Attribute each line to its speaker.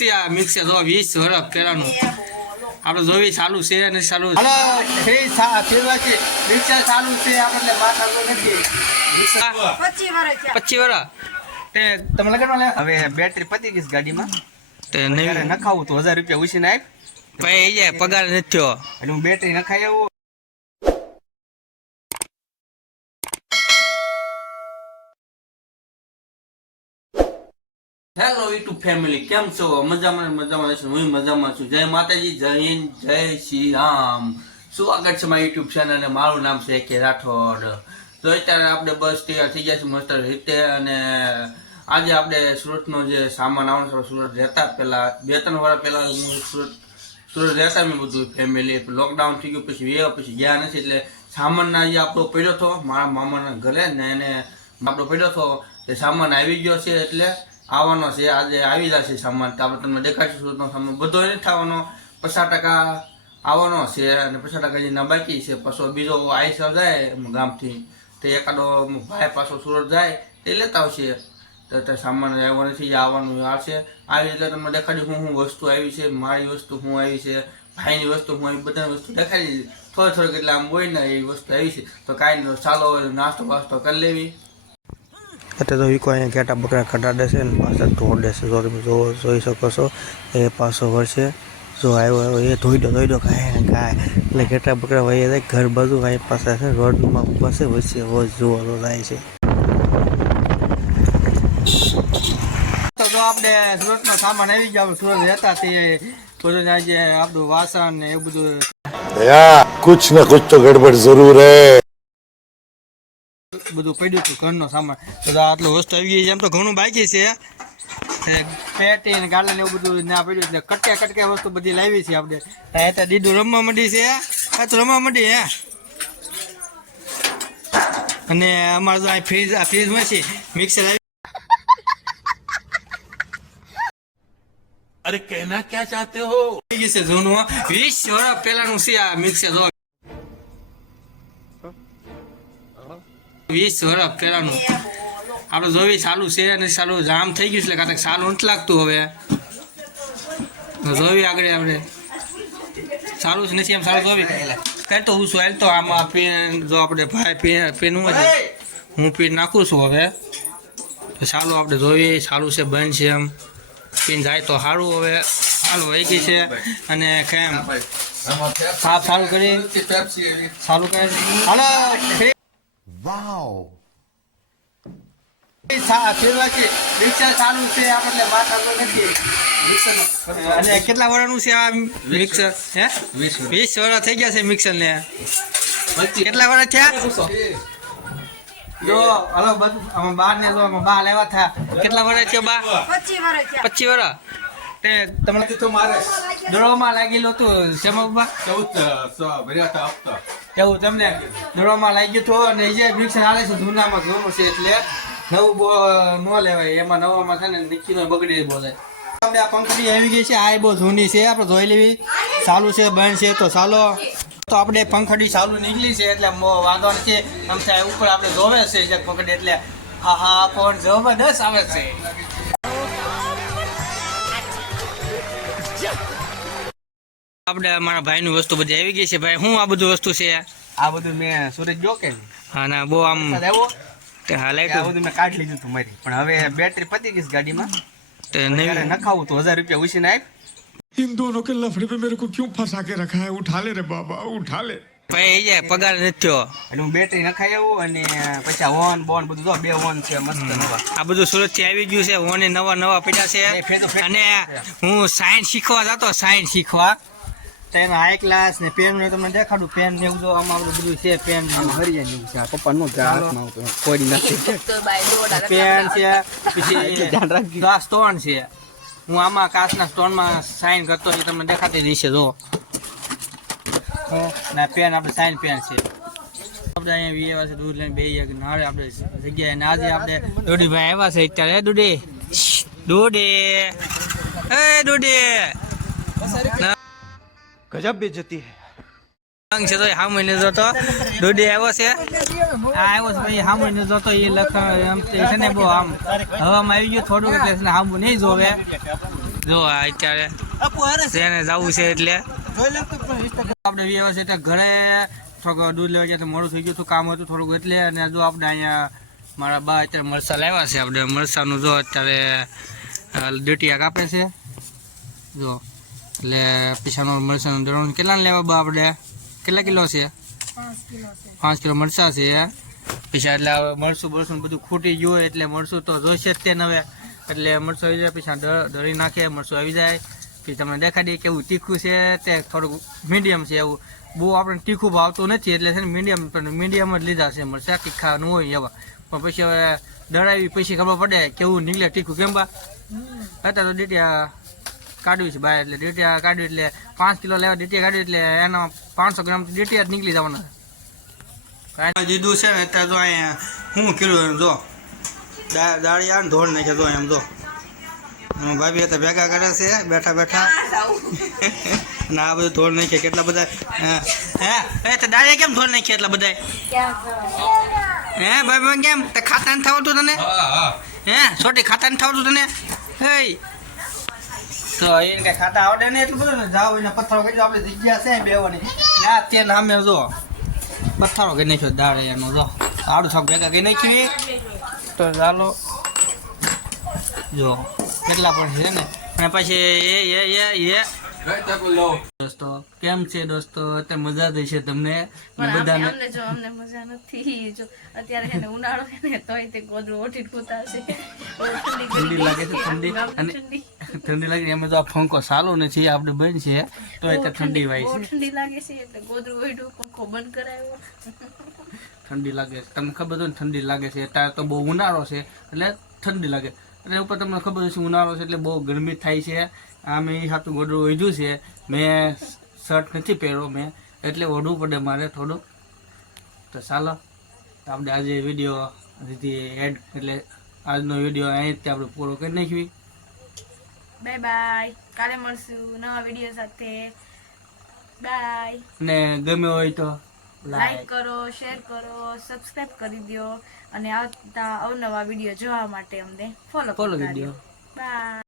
Speaker 1: છે આ મિક્સર જો વીસ વર્ષ પહેલાનું. આપણે જોવી ચાલુ છે ને ચાલુ
Speaker 2: હાલો ફ્રી ફેરવાથી રિક્ષા ચાલુ છે આપણને માથા તો નથી
Speaker 3: પચીસ વર્ષ
Speaker 1: તે
Speaker 2: તમે લગાડવા લે હવે બેટરી પતી ગઈ ગાડીમાં.
Speaker 1: તે નહીં
Speaker 2: નખાવું તો હજાર રૂપિયા ઉછીને આપ.
Speaker 1: ભાઈ એ જાય પગાર નથી થયો.
Speaker 2: એટલે હું બેટરી નખાઈ આવું.
Speaker 1: હેલો યુટ્યુબ ફેમિલી કેમ છો? મજામાં મજામાં છું. હું મજામાં છું. જય માતાજી, જય હિન્દ, જય શ્રી રામ. સ્વાગત છે મારા યુટ્યુબ ચેનલ અને મારું નામ છે કે રાઠોડ. તો અત્યારે આપણે બસ તૈયાર થઈ ગયા છે મસ્ત રીતે અને આજે આપણે સુરતનો જે સામાન આવવાનો સુરત રહેતા પહેલાં, બે ત્રણ વર્ષ પહેલા હું સુરત સુરત રહેતા મેં બધું ફેમિલી લોકડાઉન થઈ ગયું, પછી વેવા, પછી ગયા નથી. એટલે સામાનના જે આપણો પડ્યો હતો મારા મામાના ઘરે ને એને આપણો પડ્યો હતો એ સામાન આવી ગયો છે એટલે આવવાનો છે, આજે આવી જશે સામાન. તો આપણે તમને દેખાડશું સુરતનો સામાન. બધો નથી થવાનો પચાસ ટકા આવવાનો છે અને પચાસ ટકા જે બાકી છે. પાછો બીજો આઈસર જાય ગામથી. તે એકાદો ભાઈ પાછો સુરત જાય, તે લેતા આવશે. તો તે સામાન આવ્યો નથી આવવાનું આવશે. આવી એટલે તમને દેખાડી હું હું વસ્તુ આવી છે, મારી વસ્તુ હું આવી છે, ભાઈની વસ્તુ હું આવી, બધાની વસ્તુ દેખાડી. થોડી થોડીક એટલે આમ હોય ને એ વસ્તુ આવી છે. તો કાંઈ ચાલો, નાસ્તો વાસ્તો કરી લેવી.
Speaker 4: અત્યારે તો વીકો અહીંયા ઘેટા બકરા કટાડે દેશે અને પાછા ધોડે દેશે જો તમે જોવો જોઈ શકો છો એ પાછો વળશે. જો આવ્યો એ ધોઈ દો ધોઈ દો ખાય. ખાય એટલે ઘેટા બકરા વહી જાય ઘર બાજુ અહીં પાસે છે રોડમાં પાસે વચ્ચે હોજ જોવો તો જાય છે.
Speaker 2: તો આપણે સુરતનો સામાન આવી ગયો સુરત રહેતા તે બધું આપણું વાસણ ને એ બધું
Speaker 5: કુછ ને કુછ તો ગડબડ જરૂર હે.
Speaker 2: બધું પડ્યું હતું ઘરનો સામાન. તો આટલું વસ્તુ આવી ગઈ છે. એમ તો ઘણું બાકી છે. પેટી ને ગાર્ડન એવું બધું ના પડ્યું એટલે કટકે કટકે વસ્તુ બધી લાવી છે આપણે. એ તો દીદું રમવા માંડી છે. આ તો રમવા માંડી હે અને અમારે તો આ ફ્રીજ આ ફ્રીજમાં છે. મિક્સર આવી
Speaker 5: અરે કહેના ક્યાં
Speaker 1: ચાહતે હો? જૂનું વીસ વર્ષ પહેલાનું છે આ મિક્સર જો. વીસ વર્ષ પહેલાનું. આપણે જોવી સારું છે અને ચાલુ જામ થઈ ગયું છે કાંઈક સારું નથી લાગતું હવે. જોવી આગળ આપણે. સારું છે નથી એમ સારું જોવી કઈ તો હું સોયલ તો આમાં પેન જો આપણે ભાઈ પેન પેનું છે હું પેન નાખું છું હવે. તો સારું આપણે જોઈએ સારું છે બંધ છે એમ. પીન જાય તો સારું હવે. હાલ વહી ગઈ છે. અને કેમ? સાફ સારું કરી. સારું કરે.
Speaker 2: હાલો થા- રિક્ષા ચાલુ છે. આપણને માથા નથી.
Speaker 1: અને કેટલા વર્ષનું છે આ મિક્સર? હે? વીસ વર્ષ થઈ ગયા છે મિક્સર ને કેટલા વર્ષ થયા?
Speaker 2: જો હલો બધું આમાં બહાર ને જો આમાં બહાર લેવા થા
Speaker 1: કેટલા વર્ષ થયા બા?
Speaker 3: પચીસ વર્ષ તે
Speaker 1: પચીસ વર્ષ તે
Speaker 2: તમને લાગેલું હતું શેમાં એવું તમને દડોમાં લાગી ગયું હતું અને જે વૃક્ષ હાલે છે, જૂનામાં જૂનું છે એટલે નવું ન લેવાય. એમાં નવામાં છે ને નીચીનો બગડી બોલે. આપણે આ પંખડી આવી ગઈ છે, આ બહુ જૂની છે, આપણે જોઈ લેવી. ચાલુ છે, બંધ છે, તો ચાલો. તો આપણે પંખડી ચાલુ નીકળી છે, એટલે વાંધો નથી. આમ ઉપર આપણે જોવે છે પંખડી એટલે. હા હા પણ જબરદસ્ત આવે છે.
Speaker 1: આપણે મારા ભાઈની વસ્તુ બધી આવી ગઈ છે ભાઈ હું આ બધું વસ્તુ છે
Speaker 2: આ બધું મેં સુરત જો કે નહીં?
Speaker 1: હા ના બહુ આમ
Speaker 2: લેવો
Speaker 1: તે હાલે
Speaker 2: આ બધું મેં કાઢી લીધું તું મારી પણ હવે બેટરી પતી ગઈ છે ગાડીમાં
Speaker 1: તે
Speaker 2: ત્યારે
Speaker 1: નહીં
Speaker 2: નખાવું તો હજાર રૂપિયા ઉછીને આપ
Speaker 6: इन दोनों के लफड़े पे मेरे को क्यों फंसा के रखा है उठा ले रे बाबा उठा ले
Speaker 1: ભાઈ એ જાય પગાર નથી થયો
Speaker 2: એટલે હું બેટરી નખાઈ આવું અને પછી આ વોન બોન બધું જો બે વોન છે મસ્ત નવા
Speaker 1: આ બધું સુરત થી આવી ગયું છે ઓને નવા નવા પડ્યા
Speaker 2: એ ફેર તો
Speaker 1: છે
Speaker 2: ફેર
Speaker 1: અને હું સાયન્સ શીખવા જતો સાયન્સ શીખવા
Speaker 2: તો એમાં હાઈ ક્લાસ ને પેન ને તમને દેખાડું. પેન ને એવું જો આમાં આપણું બધું છે પેન હરિયા જેવું છે. પપ્પા નું હાથમાં આવતું કોઈ નથી. પેન છે પછી આ સ્ટોન છે. હું આમાં કાચના સ્ટોનમાં સાઇન કરતો એ તમને દેખાતી રહેશે જો. ના પેન આપણે સાઇન પેન છે. આપણે અહીંયા વીએ એવા છે દૂર લઈને બે નાળે આપણે જગ્યાએ ને આજે આપણે
Speaker 1: દોડીભાઈ આવ્યા છે અત્યારે. હે દોડી દોડી એ દોડી
Speaker 4: ગજબ બેજતી
Speaker 1: અંગ છે તો હા મહિને જોતો. દોડી આવ્યો છે.
Speaker 2: આ આવ્યો છે ભાઈ, હામું ને જોતો. એ લખ આમ છે ને બહુ આમ હવામાં આવી ગયું થોડું, એટલે છે ને હામું નહીં જોવે.
Speaker 7: જો આ અત્યારે તેને જવું છે એટલે.
Speaker 1: આપણે વ્યવસ્થિત ઘરે થોડુંક દૂધ લેવા ગયા તો મોડું થઈ ગયું હતું, કામ હતું થોડુંક એટલે. અને જો આપણે અહીંયા મારા બા અત્યારે મરસા લાવ્યા છે. આપણે મરસાનું જો અત્યારે ડેટિયા કાપે છે. જો. એટલે પીસાનો મરસાનું દરરોજ કેટલા લેવા બા આપણે? કેટલા કિલો છે? પાંચ કિલો મરસા છે. પીસા એટલે હવે મરસું બરસું બધું ખૂટી ગયું હોય એટલે મરસું તો જોઈશે જ તે હવે. એટલે મરસું આવી જાય પીસા દળી નાખે મરસું આવી જાય. પછી તમને દેખાડી દઈએ કેવું તીખું છે તે થોડુંક મીડિયમ છે એવું. બહુ આપણે તીખું ભાવતું નથી એટલે છે ને મીડિયમ મીડિયમ જ લીધા છે મરસા તીખા ન હોય એવા. પણ પછી હવે દળાવી પછી ખબર પડે કેવું નીકળે તીખું કેમ બા? અત્યારે તો ડીટિયા કાઢવી છે બહાર એટલે ડીટિયા કાઢવી એટલે પાંચ કિલો લેવા ડીટિયા કાઢવી એટલે એના પાંચસો ગ્રામ જ નીકળી જવાના. દીધું છે ને અત્યારે તો અહીંયા હું કિલો એમ જો. દાળિયા ને ધોળ નાખે જો એમ જો. ભાભી હતા ભેગા કરે છે બેઠા બેઠા. ના આ બધું ધોળ નાખે કેટલા બધા હે? હે તો દાળિયા કેમ ધોળ નાખે એટલા બધા? હે ભાઈ કેમ? તે ખાતા ને થવું તને? હે છોટી ખાતા ને થવું તને? હે તો એને કઈ ખાતા આવડે ને એટલું બધું ને જાવ એને પથ્થરો કરી આપણે જગ્યા છે બેવાની ના તે નામે જો. પથ્થરો કરી નાખ્યો દાળ એનો જો. આડું શાક ભેગા કરી નાખી તો ચાલો. જો કેટલા પણ છે ને. અને પછી એ એ એ એ. દોસ્તો કેમ છે દોસ્તો? અત્યારે મજા થઈ છે તમને? બધાને
Speaker 3: અમને જો અમને મજા નથી. જો અત્યારે છે ને ઉનાળો છે ને તોય તે ગોદડું ઓઠી છે ઠંડી
Speaker 1: ઠંડી લાગે છે ઠંડી. અને
Speaker 3: ઠંડી
Speaker 1: લાગે અમે તો આ પંખો સારો નથી આપણે બંધ છે. તો એ તો ઠંડી વાય છે.
Speaker 3: ઠંડી લાગે છે એટલે ગોદરું ઓઢ્યું પંખો બંધ કરાયો.
Speaker 1: ઠંડી લાગે છે. તમને ખબર ને ઠંડી લાગે છે. અત્યારે તો બહુ ઉનાળો છે એટલે ઠંડી લાગે. એટલે ઉપર તમને ખબર છે ઉનાળો છે એટલે બહુ ગરમી થાય છે. આ મેં હાથું ગોડું ઓઢ્યું છે. મેં શર્ટ નથી પહેર્યો મેં એટલે ઓઢવું પડે મારે થોડુંક. તો ચાલો તો આપણે આજે વીડિયો એડ. એટલે આજનો વીડિયો અહીં આપણે પૂરો કરી નાખવી
Speaker 3: બાય બાય કાલે મળશું નવા વીડિયો સાથે. બાય
Speaker 1: ને ગમે હોય તો
Speaker 3: લાઈક કરો શેર કરો સબસ્ક્રાઇબ કરી દો અને આવતા અવનવા વીડિયો જોવા માટે અમને ફોલો
Speaker 1: ફોલો
Speaker 3: કરી
Speaker 1: દો
Speaker 3: બાય